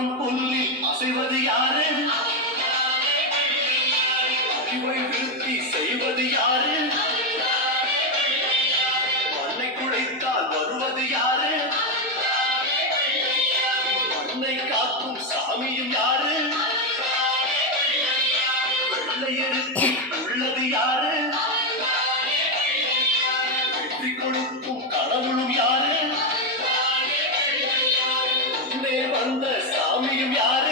மனம் புள்ளி அசைவது யாரு? அறிவை விருத்தி செய்வது யாரு? மண்ணை குழைத்தால் வருவது யாரு? மண்ணை காக்கும் சாமியும் யாரு? வெள்ளையருக்கு உள்ளது யாரு? வெற்றி கொடுக்கும் கடவுளும் யாரு? முன்னே வந்த சாமியும் யாரு?